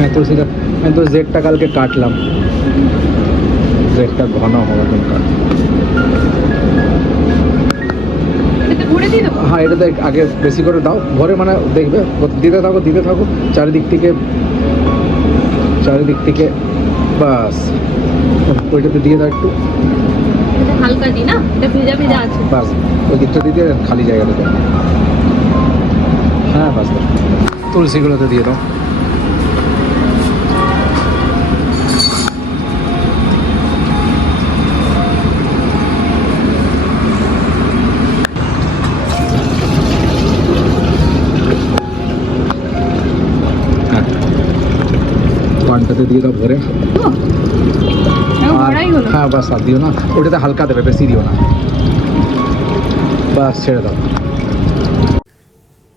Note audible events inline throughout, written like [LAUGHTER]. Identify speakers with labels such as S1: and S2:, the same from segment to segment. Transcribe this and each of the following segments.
S1: হ্যাঁ তুলসী গাছ আমি তো জেডটা কালকে কাটলাম। জেডটা ঘন হবে দরকার।
S2: দিয়ে
S1: হ্যাঁ এটাতে আগে বেশি করে দাও। ঘরে মানে দেখবে দিতে থাকো দিতে থাকো চারিদিক থেকে চারিদিক থেকে বাস। ওইটাতে দিয়ে দাও একটু।
S2: হালকা দিই না? এটা ভেজা ভেজা আছে।
S1: বাস। ওই দিকটা দিতে খালি জায়গাটা দাও হ্যাঁ বাস বাস। তুলসীগুলোতে দিয়ে দাও। পানটাতে দিয়ে দাও ভরে আর হ্যাঁ বাস আর দিও না ওটাতে হালকা দেবে বেশি দিও না। বাস ছেড়ে দাও।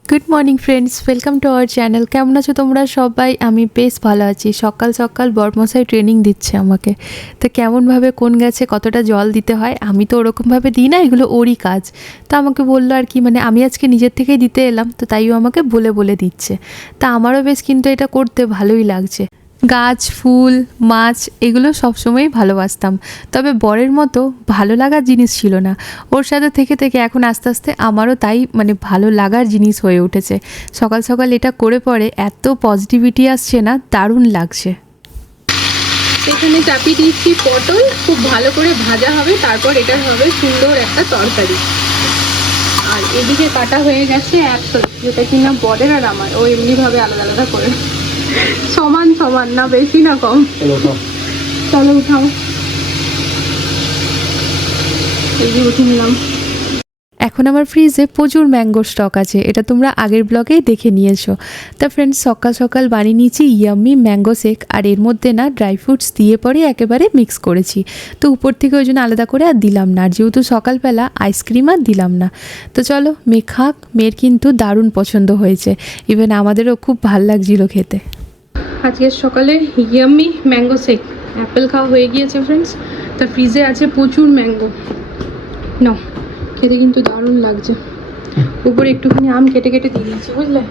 S3: Good morning friends welcome to our channel কেমন আছো তোমরা সবাই? আমি বেশ ভালো আছি। সকাল সকাল বর্মশাই ট্রেনিং দিচ্ছে আমাকে। তো কেমনভাবে কোন গাছে কতটা জল দিতে হয় আমি তো ওরকমভাবে দিই না এগুলো ওরই কাজ। তো আমাকে বলল আর কি মানে আমি আজকে নিজের থেকেই দিতে এলাম তো তাইও আমাকে বলে বলে দিচ্ছে। তা আমারও বেশ কিন্তু এটা করতে ভালোই লাগছে। গাছ, ফুল, মাছ এগুলো সবসময়ই ভালোবাসতাম। তবে বরের মতো ভালো লাগার জিনিস ছিল না। ওর সাথে থেকে থেকে এখন আস্তে আস্তে আমারও তাই মানে ভালো লাগার জিনিস হয়ে উঠেছে। সকাল সকাল এটা করে পরে এত পজিটিভিটি আসছে না, দারুণ লাগছে।
S2: এখানে চাপিয়ে দিচ্ছি পটল, খুব ভালো করে ভাজা হবে, তারপর এটা হবে সুন্দর একটা তরকারি। আর এদিকে কাটা হয়ে গেছে অ্যাপল যেটা কিনা বরের আর আমার, ও এমনিভাবে আলাদা আলাদা করে। সমান সমান না বেশি না কম।
S1: চলো
S2: উঠাও। এই যে উঠে নিলাম।
S3: এখন আমার ফ্রিজে প্রচুর ম্যাঙ্গো স্টক আছে এটা তোমরা আগের ব্লগেই দেখে নিয়েছো। তা ফ্রেন্ডস সকাল সকাল বানিয়ে নিয়েছি ইয়াম্মি ম্যাঙ্গো শেক আর এর মধ্যে না ড্রাই ফ্রুটস দিয়ে পরে একেবারে মিক্স করেছি। তো উপর থেকে ওই জন্য আলাদা করে আর দিলাম না আর যেহেতু সকালবেলা আইসক্রিম আর দিলাম না। তো চলো মেয়ে খাক মেয়ের কিন্তু দারুণ পছন্দ হয়েছে। ইভেন আমাদেরও খুব ভালো লাগছিল খেতে।
S2: আজকে সকালে ইয়ামি ম্যাঙ্গো শেক অ্যাপেল খাওয়া হয়ে গিয়েছে ফ্রেন্ডস তার ফ্রিজে আছে প্রচুর ম্যাঙ্গো নাও খেতে কিন্তু দারুণ লাগছে। উপরে একটুখানি আম কেটে কেটে দিয়ে দিয়েছি, বুঝলে?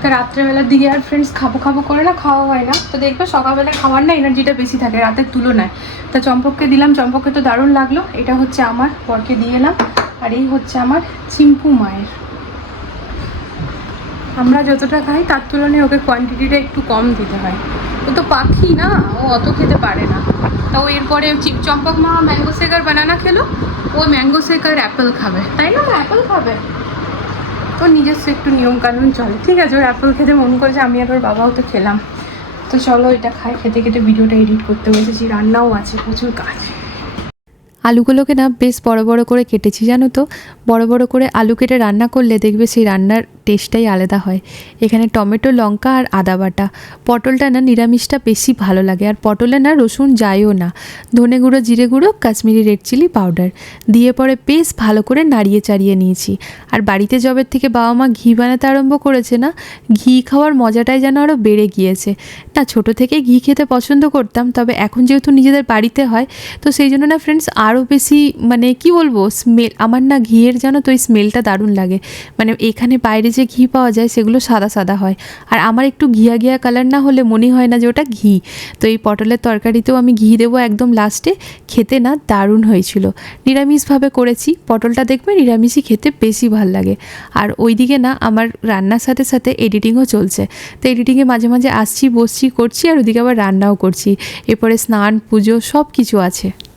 S2: তা রাত্রেবেলার দিকে আর ফ্রেন্ডস খাব খাব করে না, খাওয়া হয় না। তো দেখবে সকালবেলা খাওয়ার না এনার্জিটা বেশি থাকে, রাতের তুলনায়। তা চম্পককে দিলাম, চম্পককে তো দারুণ লাগল। এটা হচ্ছে আমার পরকে দিয়ে এলাম। আর এই হচ্ছে আমার চিম্পু মায়ের। আমরা যতটা খাই, তার তুলনায় ওকে কোয়ান্টিটিটা একটু কম দিতে হয়। ও তো পাখি না, ও অত খেতে পারে না। তাও এরপরে চম্পক মা ম্যাঙ্গো শেকার বানানা খেলো, ও ম্যাঙ্গো শেকার অ্যাপেল খাবে। তাই না? অ্যাপেল খাবে। তো নিজস্ব একটু নিয়ম কানুন চলে। ঠিক আছে, ওর অ্যাপেল খেতে মন করেছে, আমি আর ওর বাবাও তো খেলাম। তো চলো এটা খাই, খেতে খেতে ভিডিওটা এডিট করতে বসেছি। রান্নাও আছে, প্রচুর কাজ।
S3: আলুগুলোকে না বেশ বড় বড় করে কেটেছি, জানো তো? বড় বড় করে আলু কেটে রান্না করলে দেখবে সেই রান্নার টেস্টটাই আলাদা হয়। এখানে টমেটো, লঙ্কা আর আদা বাটা। পটলটা না নিরামিষটা বেশি ভালো লাগে। আর পটলে না রসুন যায়ও না। ধনে গুঁড়ো, জিরে গুঁড়ো, কাশ্মীরি রেড চিলি পাউডার দিয়ে পরে বেশ ভালো করে নাড়িয়ে চাড়িয়ে নিয়েছি। আর বাড়িতে জবের থেকে বাবা মা ঘি বানাতে আরম্ভ করেছে না, ঘি খাওয়ার মজাটাই যেন আরও বেড়ে গিয়েছে। না, ছোট থেকে ঘি খেতে পছন্দ করতাম, তবে এখন যেহেতু নিজেদের বাড়িতে হয়, তো সেই জন্য না ফ্রেন্ডস আরও বেশি মানে কি বলব স্মেল আমার না ঘিয়ের যেন তো ওই স্মেলটা দারুণ লাগে। মানে এখানে বাইরে যে ঘি পাওয়া যায় সেগুলো সাদা সাদা হয়। আর আমার একটু ঘিয়া ঘিয়া কালার না হলে মনে হয় না যে ওটা ঘি। তো এই পটলের তরকারিতেও আমি ঘি দেবো একদম লাস্টে খেতে না দারুণ হয়েছিল। নিরামিষভাবে করেছি। পটলটা দেখবে নিরামিষই খেতে বেশি ভালো লাগে। আর ওইদিকে না আমার রান্নার সাথে সাথে এডিটিংও চলছে। তো এডিটিংয়ে মাঝে মাঝে আসছি, বসছি, করছি আর ওদিকে আবার রান্নাও করছি। এরপরে স্নান, পুজো সব কিছু আছে।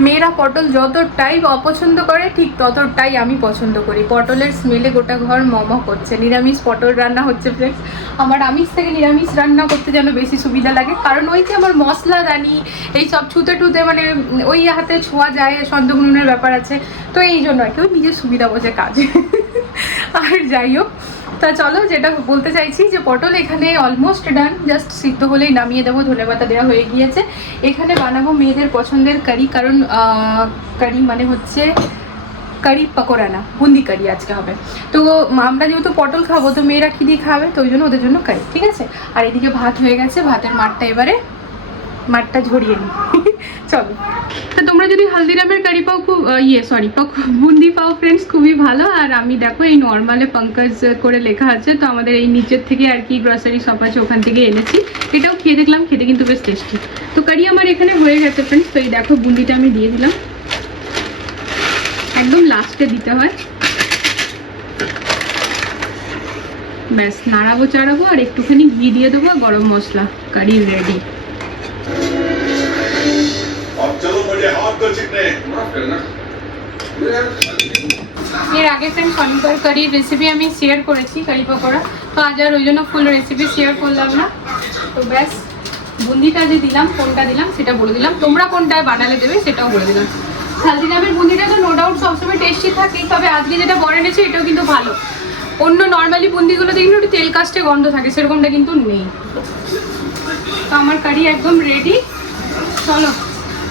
S2: মেয়েরা পটল যতটাই অপছন্দ করে, ঠিক ততটাই আমি পছন্দ করি। পটলের স্মেলে গোটা ঘর মম করছে। নিরামিষ পটল রান্না হচ্ছে ফ্রেন্ডস আমার আমিষ থেকে নিরামিষ রান্না করতে যেন বেশি সুবিধা লাগে। কারণ ওই যে আমার মশলা দানি এই সব ছুতে টুতে মানে ওই হাতে ছোঁয়া যায় সন্দগুনের ব্যাপার আছে। তো এই জন্য আর কি, ওই নিজের সুবিধা বোঝে কাজ। [LAUGHS] আর যাই হোক তা চলো, যেটা বলতে চাইছি যে পটল এখানে অলমোস্ট ডান জাস্ট সিদ্ধ হলেই নামিয়ে দেবো ধনে পাতা দেওয়া হয়ে গিয়েছে। এখানে বানাবো মেয়েদের পছন্দের কারি, কারণ কারি মানে হচ্ছে কারি পকোড়া না বুন্দি কারি আজকে হবে। তো আমরা যেহেতু পটল খাব, তো মেয়েরা কি দিয়ে খাবে? তো ওই জন্য ওদের জন্য কারি, ঠিক আছে? আর এদিকে ভাত হয়ে গেছে, ভাতের মাঠটা এবারে মাঠটা ঝরিয়ে নিই। চলো তো তোমরা যদি হালদিরামের কারি পাও খুব ইয়ে সরি বুন্দি পাও ফ্রেন্ডস খুবই ভালো। আর আমি দেখো এই নর্মালে পঙ্কজ করে লেখা আছে। তো আমাদের এই নিচের থেকে আর কি গ্রসারি শপ আছে, ওখান থেকে এনেছি। এটাও খেয়ে দেখলাম, খেতে কিন্তু বেশ টেস্টি তো কারি আমার এখানে হয়ে গেছে ফ্রেন্ডস তো এই দেখো বুন্দিটা আমি দিয়ে দিলাম। একদম লাস্টে দিতে হয়। ব্যাস, নাড়াবো, চাড়াবো, আর একটুখানি ঘি দিয়ে দেবো গরম মশলা কারি রেডি
S4: मुझे हाथ दो चिकने
S2: এর আগে ফ্রেন্ডস অনেকবার কারির রেসিপি আমি শেয়ার করেছি কারি পকোড়া তো আজ আর ওই জন্য ফুল রেসিপি শেয়ার করলাম না তো ব্যাস বুন্দিটা যে দিলাম কোনটা দিলাম সেটা বলে দিলাম তোমরা কোনটায় বানালে দেবে সেটাও বলে দিলাম হালদিরামের বুন্দিটা তো নো ডাউট সবসময় টেস্টি থাকে তবে আজকে যেটা বড় এনেছে এটাও কিন্তু ভালো অন্য নর্মালি বুন্দিগুলো দেখলে একটু তেল কাস্টে গন্ধ থাকে সেরকমটা কিন্তু নেই তো আমার কারি একদম রেডি চলো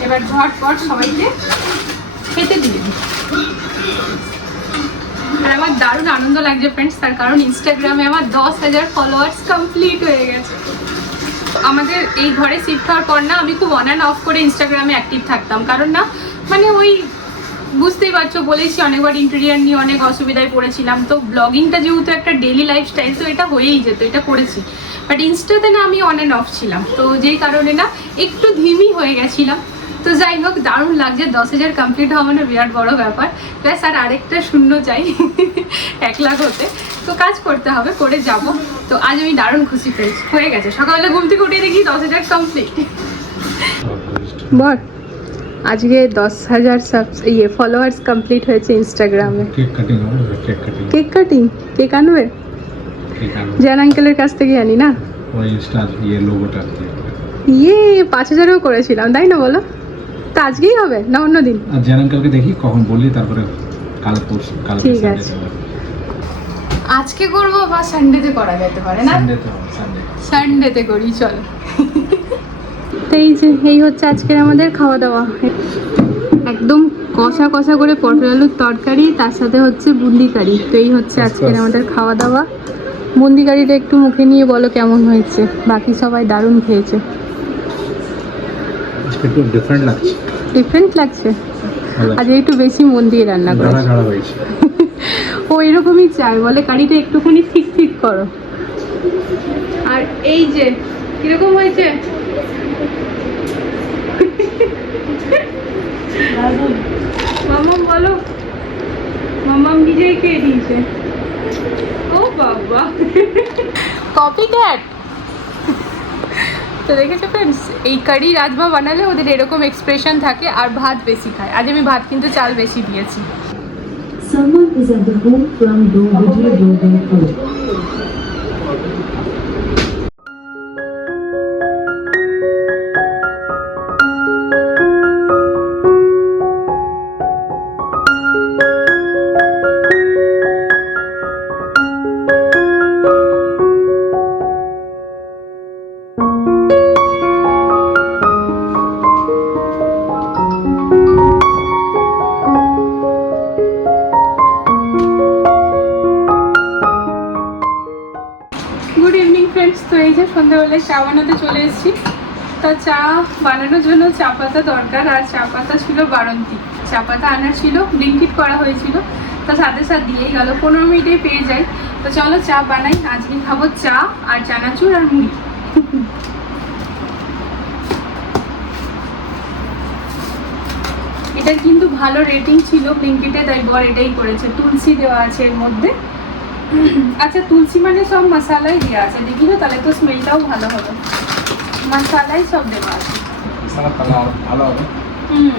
S2: এবার ঝটপট সবাইকে খেতে দিয়ে দিই। আর আমার দারুণ আনন্দ লাগছে ফ্রেন্ডস তার কারণ ইনস্টাগ্রামে আমার দশ হাজার ফলোয়ার্স কমপ্লিট হয়ে গেছে। আমাদের এই ঘরে শিফট হওয়ার পর না, আমি খুব অন অ্যান্ড অফ করে ইনস্টাগ্রামে অ্যাক্টিভ থাকতাম। কারণ না মানে ওই বুঝতেই পারছ, বলেছি অনেকবার ইন্টেরিয়ার নিয়ে অনেক অসুবিধায় পড়েছিলাম। তো ব্লগিংটা যেহেতু একটা ডেলি লাইফস্টাইল তো এটা হয়েই যেত, এটা করেছি। বাট ইনস্টাতে না, আমি অন অ্যান্ড অফ ছিলাম। তো যেই কারণে না, একটু ধিমি হয়ে গেছিলাম। তো যাই হোক দারুণ লাগছে। দশ হাজার কমপ্লিট হওয়া মানে বিরাট বড় ব্যাপার। প্লাস আর আরেকটা শূন্য চাই। [LAUGHS] এক লাখ হতে। তো কাজ করতে হবে করে যাব। তো আজ আমি দারুণ খুশি পেয়েছি। হয়ে গেছে। সকালবেলা ঘুম থেকে উঠে দেখি দশ হাজার কমপ্লিট বল। আজকে দশ হাজার সাব ইয়ে ফলোয়ার্স কমপ্লিট হয়েছে ইনস্টাগ্রামে
S1: কেক কাটিং কেক
S2: আনবে? জ্যান আঙ্কেলের কাছ থেকে আনি না?
S1: ইয়ে
S2: ইয়ে পাঁচ হাজারও করেছিলাম। তাই না বলো? তো আজকেই হবে না অন্য দিন?
S1: আর জ্যান আঙ্কেলকে দেখি কখন বললি তারপরে কাল পরশু কাল
S2: ঠিক আছে। আজকে করব বা সানডেতে করা যেতে পারে না?
S1: সানডেতে সানডে
S2: সানডেতে করি চলো। তো এই যে এই হচ্ছে আজকের আমাদের খাওয়া দাওয়া একদম কষা কষা করে পটল আলুর তরকারি তার সাথে হচ্ছে বুন্দি কারি। তো এই হচ্ছে আজকের আমাদের খাওয়া দাওয়া বুন্দি কারিটা একটু মুখে নিয়ে বলো কেমন হয়েছে? বাকি সবাই দারুণ খেয়েছে।
S1: একটু ডিফারেন্ট লাগছে।
S2: ডিফারেন্ট লাগছে। আজকে একটু বেশি মন দিয়ে রান্না
S1: হয়েছে। [LAUGHS]
S2: ও এরকমই চায় বলে কারিটা একটুখানি ঠিক ঠিক করো। আর এই যে কীরকম হয়েছে? [LAUGHS] মামাম বলো। মামাম নিজেই কে দিয়েছে ও বাবা। কপি ক্যাট তো দেখেছ ফ্রেন্ডস এই কারি রাজমা বানালে ওদের এরকম এক্সপ্রেশন থাকে আর ভাত বেশি খায়। আজ আমি ভাত কিন্তু চাল বেশি দিয়েছি।
S5: Someone is at the home from
S2: সন্ধ্যাবেলায় চা বানাতে চলে এসেছি। তা চা বানানোর জন্য চা পাতা দরকার, আর চা পাতা ছিল বারন্তি। চা পাতা আনার ছিল, ব্লিঙ্কিট করা হয়েছিল। তা সাথে সাথে দিয়েই গেল, পনেরো মিনিটে পেয়ে যাই। তো চলো চা বানাই, আজকে খাব চা আর চানাচুর আর মুড়ি। এটা কিন্তু ভালো রেটিং ছিল ব্লিঙ্কিটে, তাই বর এটাই করেছে। তুলসী দেওয়া আছে এর মধ্যে। আচ্ছা তুলসী মানে সব মশালাই দেওয়া আছে দেখি না তাহলে তো স্মেলটাও ভালো হবে। মশালাই সব দেওয়া আছে।
S1: ভালো হবে।
S2: হুম।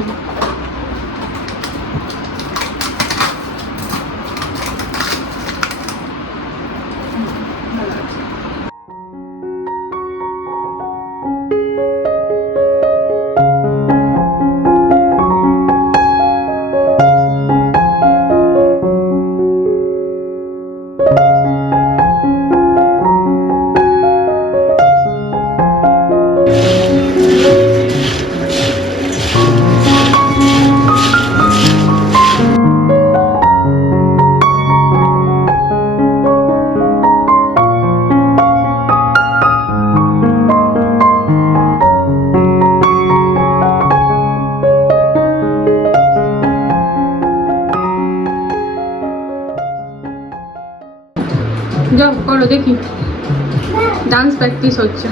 S2: প্র্যাকটিস হচ্ছে।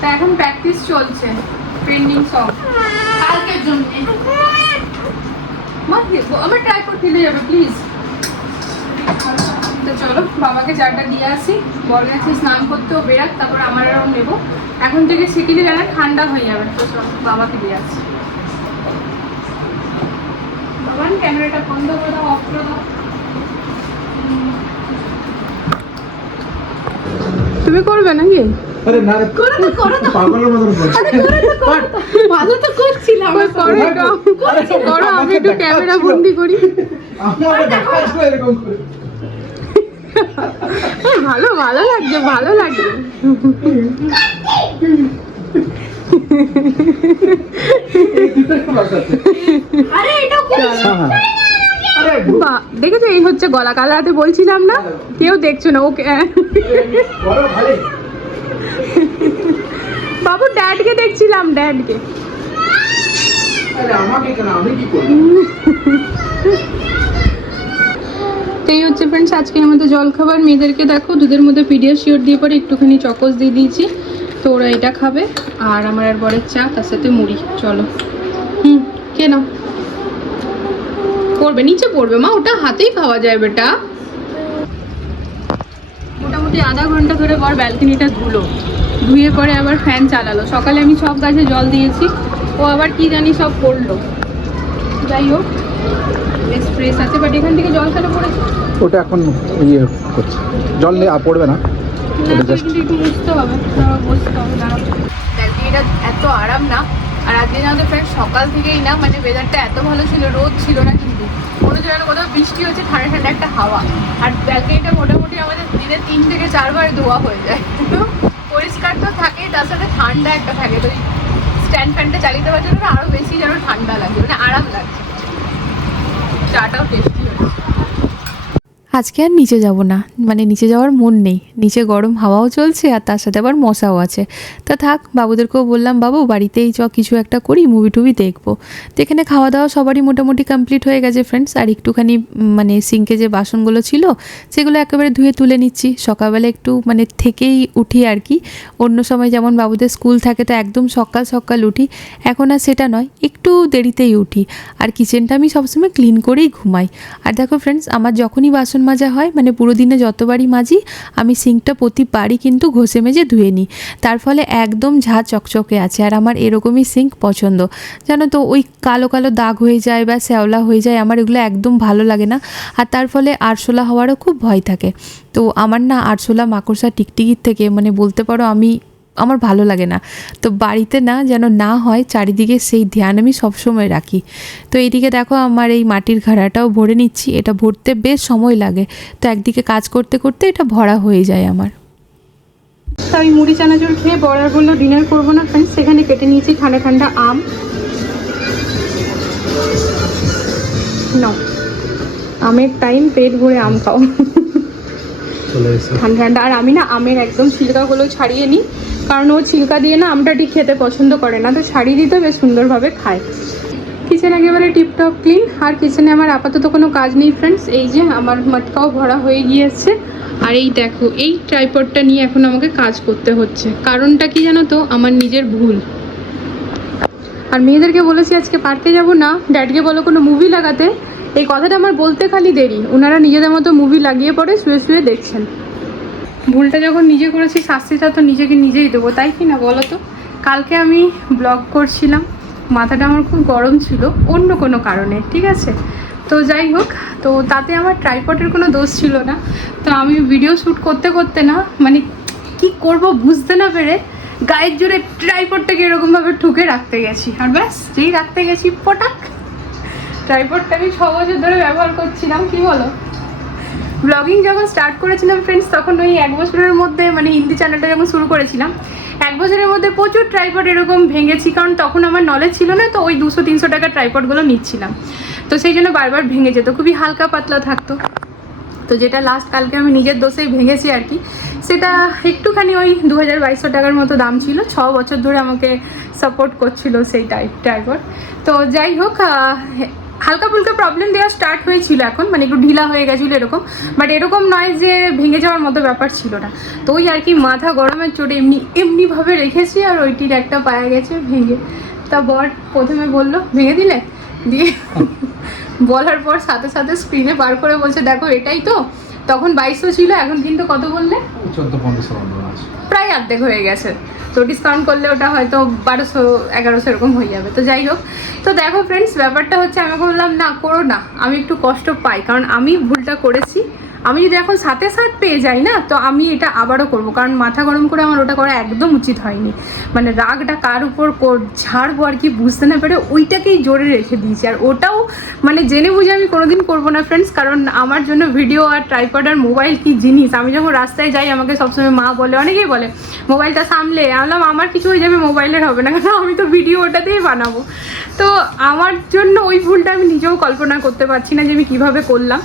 S2: তা এখন প্র্যাকটিস চলছে ট্রেন্ডিং সং কালকের জন্য। মা আমার ট্রাইপড ফেলে যাবে প্লিজ তো চলো, বাবাকে চাটা দিয়ে আসি। বর গেছে, স্নান করতেও বেরাক, তারপর আমার আরও নেব। এখন থেকে সিটিতে গেলে ঠান্ডা হয়ে যাবে, তো চলো, বাবাকে দিয়ে আসি। বাবান ক্যামেরাটা বন্ধ করে অফ করে দাও। তুমি করবে নাকি?
S1: আরে না করো তো করো তো। পাগলের মতন করছে
S2: ভালো তো করছিলাম। করো করো আমি একটু ক্যামেরা বন্দি করি।
S1: আমাকে দেখাচ্ছিল এরকম করে।
S2: ভালো ভালো লাগছে ভালো লাগছে।
S1: হ্যাঁ
S2: বাহ, দেখেছ, এই হচ্ছে গলা। কাল রাতে বলছিলাম না, কেউ দেখছ না, ওকে। বাবু, ড্যাডকে দেখছিলাম, ড্যাডকে। তো এই হচ্ছে ফ্রেন্ডস আজকে আমাদের জলখাবার। মেয়েদেরকে দেখো, দুধের মধ্যে পিডিয়াশিওর দিয়ে পরে একটুখানি চকোস দিয়ে দিয়েছি। তো ওরা এটা খাবে, আর আমার আর বরের চা, তার সাথে মুড়ি। চলো। হুম কে নাও। পড়বে নিচে পড়বে। মা ওটা হাতেই খাওয়া যায় বেটা। মোটামুটি আধা ঘণ্টা ধরে বর ব্যালকনিটা ধুলো। ধুয়ে পরে আবার ফ্যান চালালো। সকালে আমি সব গাছে জল দিয়েছি। ও আবার কি জানি সব করল যাই হোক বেশ ফ্রেশ আছে বাট এখান থেকে জল খেলে পড়েছে?
S1: ওটা এখন ইয়ে করছে। জল নিয়ে আর পড়বে না।
S2: না কিন্তু একটু বুঝতে হবে। বসতে হবে দাঁড়াও। ব্যালকনিটা এত আরাম না। আর আজকে জানো তো ফ্রেন্ড সকাল থেকেই না মানে ওয়েদারটা এত ভালো ছিল, রোদ ছিল না কিন্তু। মনে হচ্ছে যেন কোথাও বৃষ্টি হচ্ছে, ঠান্ডা ঠান্ডা একটা হাওয়া। আর ব্যালকনিটা মোটামুটি আমাদের দিনে তিন থেকে চারবার ধোয়া হয়ে যায়। তো পরিষ্কার তো থাকে, তার সাথে ঠান্ডা একটা থাকে। তো স্ট্যান্ড ফ্যানটা চালিয়ে দেওয়ার জন্য আরও বেশি যেন ঠান্ডা লাগে মানে আরাম লাগছে। চাটাও টেস্টি হচ্ছে।
S3: আজকে আর নিচে যাব না। মানে নিচে যাওয়ার মন নেই। নিচে গরম হাওয়াও চলছে আর তার সাথে আবার মশাও আছে। তা থাক, বাবুদেরকেও বললাম, বাবু, বাড়িতেই চ, কিছু একটা করি মুভি টুভি দেখব। তো এখানে খাওয়া দাওয়া সবারই মোটামুটি কমপ্লিট হয়ে গেছে ফ্রেন্ডস আর একটুখানি মানে সিঙ্কে যে বাসনগুলো ছিল, সেগুলো একেবারে ধুয়ে তুলে নিচ্ছি। সকালবেলা একটু মানে থেকেই উঠি আর কি। অন্য সময় যেমন বাবুদের স্কুল থাকে, তো একদম সকাল সকাল উঠি। এখন আর সেটা নয়, একটু দেরিতেই উঠি। আর কিচেনটা আমি সবসময় ক্লিন করেই ঘুমাই। আর দেখো ফ্রেন্ডস আমার যখনই বাসন মাজা হয় মানে পুরো দিনে যতবারই মাজি, আমি সিঙ্কটা প্রতিবারই কিন্তু ঘষে মেজে ধুয়ে নিই। তার ফলে একদম ঝা চকচকে আছে আর আমার এরকমই সিঙ্ক পছন্দ। জানো তো, ওই কালো কালো দাগ হয়ে যায় বা শ্যাওলা হয়ে যায়, আমার এগুলো একদম ভালো লাগে না। আর তার ফলে আরশোলা হওয়ারও খুব ভয় থাকে। তো আমার না আরশোলা মাকড়সা টিকটিকির থেকে মানে বলতে পারো আমি আমার ভালো লাগে না। তো বাড়িতে না যেন না হয়, চারিদিকে সেই ধ্যান আমি সবসময় রাখি। তো এইদিকে দেখো আমার এই মাটির ঘাড়াটাও ভরে নিচ্ছি, এটা ভরতে বেশ সময় লাগে। তো একদিকে কাজ করতে করতে এটা ভরা হয়ে যায় আমার।
S2: আমি মুড়ি, চানাচুর খেয়ে বড়ার বলল ডিনার করব না ফ্রেন্ডস সেখানে কেটে নিয়েছি ঠান্ডা ঠান্ডা আম। আমের টাইম পেট ভরে আম খাও। ঠান্ডা ঠান্ডা আর আমি না আমের একদম ছিলকাগুলো ছাড়িয়ে নিই, কারণ ও ছিলকা দিয়ে না আমটা ঠিক খেতে পছন্দ করে না, তো ছাড়িয়ে দিতে বেশ সুন্দরভাবে খায়। কিচেন একেবারে টিপটপ ক্লিন আর কিচেনে আমার আপাতত কোনো কাজ নেই ফ্রেন্ডস এই যে আমার মটকাও ভরা হয়ে গিয়েছে। আর এই দেখো, এই ট্রাইপডটা নিয়ে এখন আমাকে কাজ করতে হচ্ছে। কারণটা কি জানো তো? আমার নিজের ভুল। আর মেয়েদেরকে বলেছি আজকে পার্কে যাব না। ড্যাডকে বলো কোনো মুভি লাগাতে। এই কথাটা আমার বলতে খালি দেরি। ওনারা নিজেদের মতো মুভি লাগিয়ে পড়ে শুয়ে শুয়ে দেখছেন। ভুলটা যখন নিজে করেছি, শাস্তিটা তো নিজেকে নিজেই দেবো, তাই কি না বলো তো? কালকে আমি ব্লগ করছিলাম, মাথাটা আমার খুব গরম ছিল, অন্য কোনো কারণে, ঠিক আছে? তো যাই হোক, তো তাতে আমার ট্রাইপটের কোনো দোষ ছিল না। তো আমি ভিডিও শ্যুট করতে করতে না মানে কি করব বুঝতে না পেরে গায়ের জোরে ট্রাইপডটাকে এরকমভাবে ঠুকে রাখতে গেছি। আর ব্যাস, যেই রাখতে গেছি পটাক ট্রাইপডটা আমি ছ বছর ধরে ব্যবহার করছিলাম, কি বলো? ব্লগিং যখন স্টার্ট করেছিলাম ফ্রেন্ডস তখন ওই এক বছরের মধ্যে মানে হিন্দি চ্যানেলটা যখন শুরু করেছিলাম, এক বছরের মধ্যে প্রচুর ট্রাইপড এরকম ভেঙেছি, কারণ তখন আমার নলেজ ছিল না, তো ওই দুশো, তিনশো টাকা ট্রাইপডগুলো নিচ্ছিলাম। তো সেই জন্য বারবার ভেঙে যেত, খুবই হালকা পাতলা থাকতো। তো যেটা লাস্ট কালকে আমি নিজের দোষেই ভেঙেছি আর কি, সেটা একটুখানি ওই দু হাজার বাইশশো টাকার মতো দাম ছিল, ছ বছর ধরে আমাকে সাপোর্ট করছিল সেই টাইপ ট্রাইপড তো যাই হোক হালকা ফুলকা প্রবলেম দেওয়া স্টার্ট হয়েছিল এখন মানে একটু ঢিলা হয়ে গেছিল এরকম বাট এরকম নয় যে ভেঙে যাওয়ার মতো ব্যাপার ছিল না। তো ওই আর কি মাথা গরমের চোটে এমনি এমনিভাবে রেখেছি আর ওইটির একটা পায়া গেছে ভেঙে। তা বর প্রথমে বলল ভেঙে দিলে? দিয়ে বলার পর সাথে সাথে স্ক্রিনে বার করে বলছে দেখো এটাই তো। তখন বাইশশো ছিল এখন কিন্তু কত বললে?
S1: চোদ্দ পনেরোশো
S2: প্রায় অর্ধেক হয়ে গেছে। তো ডিসকাউন্ট করলে ওটা হয়তো বারোশো, এগারোশো এরকম হয়ে যাবে। তো যাই হোক, তো দেখো ফ্রেন্ডস ব্যাপারটা হচ্ছে আমি বললাম না, করো না। আমি একটু কষ্ট পাই, কারণ আমি ভুলটা করেছি। আমি যদি এখন সাথে সাথ পেয়ে যাই না, তো আমি এটা আবারও করব। কারণ মাথা গরম করে আমার ওটা করা একদম উচিত হয়নি। মানে রাগটা কার উপর ঝাড়বো আর কি বুঝতে না পেরে ওইটাকেই জোরে রেখে দিয়েছি। আর ওটাও মানে জেনে বুঝে আমি কোনোদিন করব না ফ্রেন্ডস কারণ আমার জন্য ভিডিও আর ট্রাইপড আর মোবাইল কি জিনিস? আমি যখন রাস্তায় যাই, আমাকে সবসময় মা বলে, অনেকেই বলে মোবাইলটা সামলে। আনলাম আমার কিছু হয়ে যাবে মোবাইলের হবে না। কারণ আমি তো ভিডিও ওটাতেই বানাবো। তো আমার জন্য ওই ভুলটা আমি নিজেও কল্পনা করতে পারছি না যে আমি কীভাবে করলাম।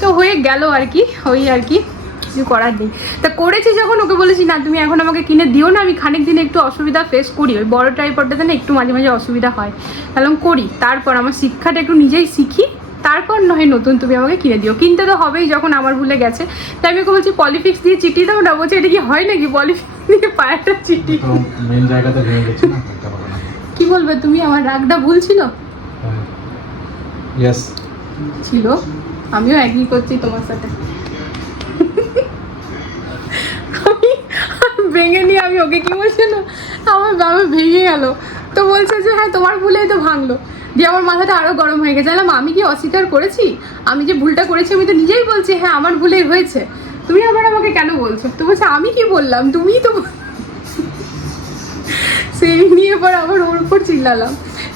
S2: তো হয়ে গেল আর কি ওই আর কি কিছু করার নেই। তা করেছি যখন ওকে বলেছি না তুমি এখন আমাকে কিনে দিও না আমি খানিক দিনে একটু অসুবিধা ফেস করি। ওই বড় ট্রাইপডটাতে না একটু মাঝে মাঝে অসুবিধা হয়। তাহলে করি। তারপর আমার শিক্ষাটা একটু নিজেই শিখি। তারপর নয় নতুন তুমি আমাকে কিনে দিও। কিনতে তো হবেই যখন আমার ভুলে গেছে। তাই আমি ওকে বলছি পলিফিক্স দিয়ে চিটি দাও না। বলছে এটা কি হয় নাকি? পলিফিক্স দিয়ে পায়েটা চিটি
S1: না?
S2: কি বলবে তুমি? আমার রাগটা ভুল ছিল? ছিল? আমিও একই করছি তোমার সাথে। আমি ভেঙে নিয়ে আমি ওকে কি বলছি না আমার বাবা ভেঙে গেল। তো বলছে যে হ্যাঁ তোমার ভুলেই তো ভাঙলো। দিয়ে আমার মাথাটা আরও গরম হয়ে গেছে। আমি কি অস্বীকার করেছি? আমি যে ভুলটা করেছি, আমি তো নিজেই বলছি হ্যাঁ আমার ভুলেই হয়েছে। তুমি আবার আমাকে কেন বলছো? তো বলছে, আমি কি বললাম? তুমিই তো সেই নিয়ে পর আবার ওর উপর চিল্লালাম।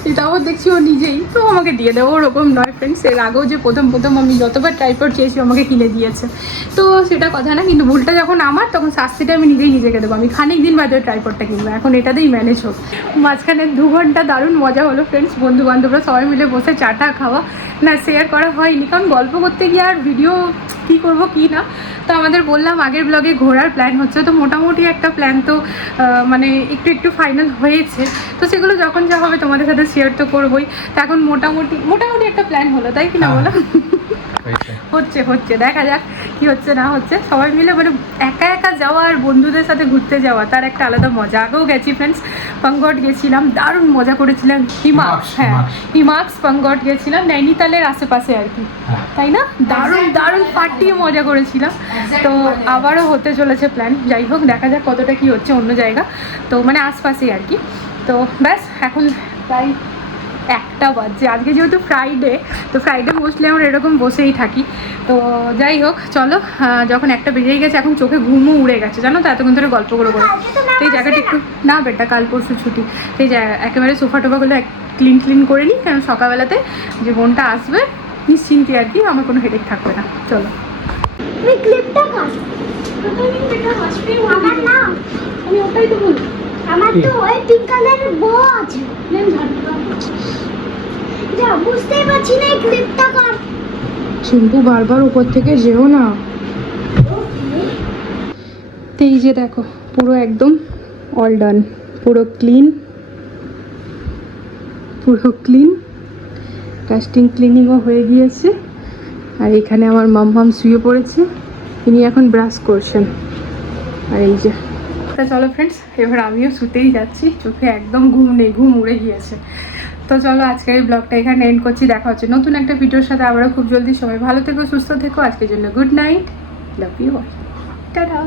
S2: এটা আবার দেখছি ও নিজেই। তো আমাকে দিয়ে দেবো, ওরকম নয় ফ্রেন্ডস এর আগেও যে প্রথম প্রথম আমি যতবার ট্রাইপড চেয়েছি আমাকে কিনে দিয়েছে। তো সেটা কথা না, কিন্তু ভুলটা যখন আমার, তখন শাস্তিটা আমি নিজেই নিজেকে দেবো। আমি খানিক দিন বাদে ট্রাইপডটা কিনবো, এখন এটাতেই ম্যানেজ হোক। মাঝখানে দু ঘণ্টা দারুণ মজা হলো ফ্রেন্ডস বন্ধু বান্ধবরা সবাই মিলে বসে চাটা খাওয়া। না শেয়ার করা হয়নি, কারণ গল্প করতে গিয়ে আর ভিডিও কী করব কি না? তো আমাদের বললাম আগের ব্লগে ঘোরার প্ল্যান হচ্ছে। তো মোটামুটি একটা প্ল্যান তো মানে একটু একটু ফাইনাল হয়েছে। তো সেগুলো যখন যা হবে তোমাদের সাথে শেয়ার তো করবোই। তো এখন মোটামুটি মোটামুটি একটা প্ল্যান হলো তাই কি না
S1: হ্যাঁ।
S2: বলো? হচ্ছে হচ্ছে দেখা যাক কি হচ্ছে না হচ্ছে। সবাই মিলে মানে একা একা যাওয়া আর বন্ধুদের সাথে ঘুরতে যাওয়া তার একটা আলাদা মজা। আগেও গেছি ফ্রেন্ডস পাঙ্গট গেছিলাম দারুণ মজা করেছিলাম। হিমাক্স হ্যাঁ
S1: হিমাক্স।
S2: পাঙ্গট গেছিলাম নৈনিতালের আশেপাশে আর কি।
S1: হ্যাঁ।
S2: তাই না? দারুণ দারুণ ফাটিয়ে মজা করেছিলাম। তো আবারও হতে চলেছে প্ল্যান যাই হোক দেখা যাক কতটা কি হচ্ছে অন্য জায়গা। তো মানে আশপাশেই আর কি। তো ব্যাস এখন প্রায় একটা বাজছে আজকে যেহেতু ফ্রাইডে তো ফ্রাইডে মোস্টলি আমরা এরকম বসেই থাকি। তো যাই হোক চলো যখন একটা বেজেই গেছে এখন চোখে ঘুমও উড়ে গেছে। জানো তো এতক্ষণ ধরে গল্প করে। করে তো এই জায়গাটা একটু না বেটা কাল পরশু ছুটি। তো এই জায়গা একেবারে সোফা টোফাগুলো ক্লিন ক্লিন করে নিই কারণ সকালবেলাতে যে বোনটা আসবে নিশ্চিন্তে আর কি আমার কোনো হেডেক থাকবে না। চলো।
S6: ক্লিপটা
S2: আমি ওটাই তো বলি
S6: আমার তো ওই পিঙ্ক কালারের বউ আছে। যা বুঝতেই পারছি না এই ক্লিপটা কাট
S2: চিম্পু বারবার উপর থেকে যেও না। এই যে দেখো পুরো একদম অল ডান পুরো ক্লিন পুরো ক্লিন কাস্টিং ক্লিনিংও হয়ে গিয়েছে। আর এখানে আমার মাম শুয়ে পড়েছে। তিনি এখন ব্রাশ করছেন। আর এই যে তা চলো ফ্রেন্ডস এবার আমিও শুতেই যাচ্ছি। চোখে একদম ঘুম নেই, ঘুম উড়ে গিয়েছে। তো চলো আজকের এই ব্লগটা এখানে এন্ড করছি, দেখা হচ্ছে নতুন একটা ভিডিওর সাথে। আবারও খুব জলদি সময় ভালো থেকো, সুস্থ থেকো। আজকের জন্য good night love you tata